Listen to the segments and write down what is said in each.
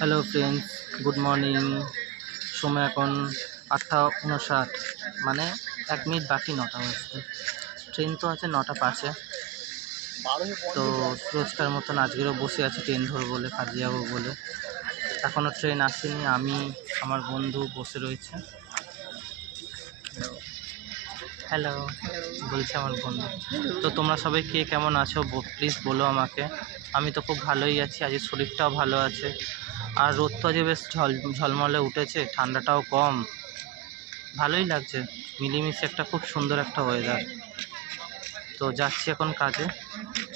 Hello friends, good morning. সময় এখন 8:59, মানে 1 মিনিট বাকি 9টা বাজতে। ট্রেন তো আছে 9টা 5-এ। তো রোজকার মতন আজকেরও বসে আছি ট্রেন ধরবো বলে, কাজে যাবো বলে। এখনও ট্রেন আসেনি, আমি আমার বন্ধু বসে রয়েছে। হ্যালো বলছে আমার বন্ধু। তো তোমরা সবাই কে কেমন আছো প্লিজ বলো আমাকে। আমি তো খুব ভালোই আছি, আজকে শরীরটাও ভালো আছে। আর রোদ তো আজকে বেশ ঝলমলে উঠেছে, ঠান্ডাটাও কম, ভালোই লাগছে। মিলিমিশে একটা খুব সুন্দর একটা ওয়েদার। তো যাচ্ছি এখন কাজে,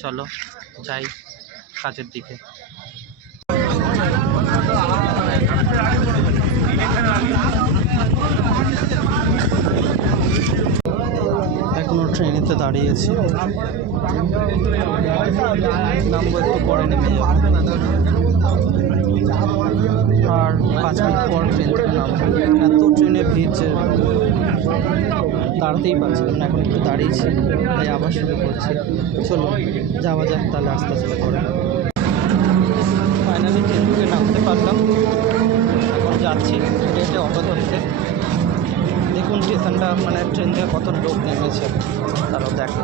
চলো যাই কাজের দিকে। এখনও ট্রেনেতে দাঁড়িয়েছি, নামবো একটু পরে, নেমে যাবো। আর 5 মিনিট পর ট্রেন থেকে নামবো। এত ট্রেনে ভিড় যে দাঁড়াতেই পারছিলাম না, এখন একটু দাঁড়িয়েছি, তাই আবার শুরু করছি। চলো যাওয়া যাক তাহলে আস্তে আস্তে করে। ফাইনালি ট্রেন থেকে নামতে পারলাম, এখন যাচ্ছি হেঁটে অটো ধরতে। দেখুন স্টেশনটা, মানে ট্রেন থেকে কত লোক নেমেছে, তারাও দেখো।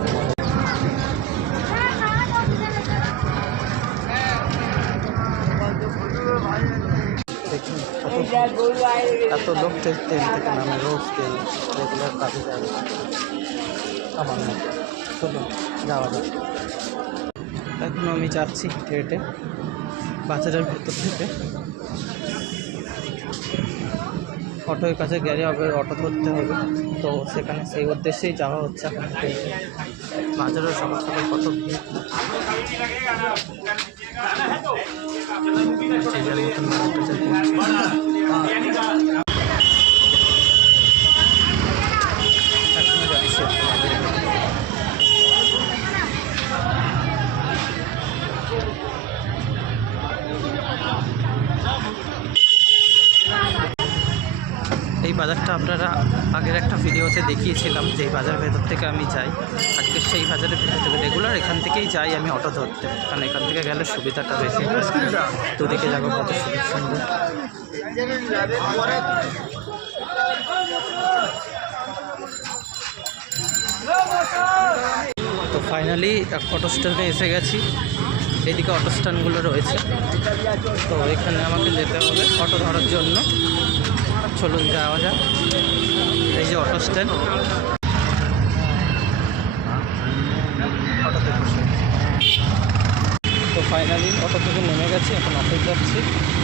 দেখুন এত লোক ট্রেন থেকে নামে, রোজ ট্রেন রেগুলার কাজে যায় আমার মতো। চলো যাওয়া যাক। এখন আমি যাচ্ছি হেঁটে বাজারের ভেতর থেকে। অটোর কাছে গেলে হবে, অটো ধরতে হবে, তো সেখানে সেই উদ্দেশ্যেই যাওয়া হচ্ছে এখন। বাজারের সকাল সকাল কত ভিড়, এই বাজারটা আপনারা আগের একটা ভিডিওতে দেখিয়েছিলাম, যে এই বাজার ভেতর থেকে আমি যাই। আজকে সেই বাজারের ভেতর থেকে রেগুলার এখান থেকেই যাই আমি অটো ধরতে, কারণ এখান থেকে গেলে সুবিধাটা বেশি। দুদিকে যাবো কত সুন্দর। তো ফাইনালি অটো স্ট্যান্ডে এসে গেছি। এইদিকে অটো স্ট্যান্ডগুলো রয়েছে, তো এখানে আমাকে যেতে হবে অটো ধরার জন্য। চলুন যাওয়া যাক। এই যে অটো স্ট্যান্ড, অটোতে বসে। তো ফাইনালি অটো থেকে নেমে গেছি, এখন অফিস যাচ্ছি।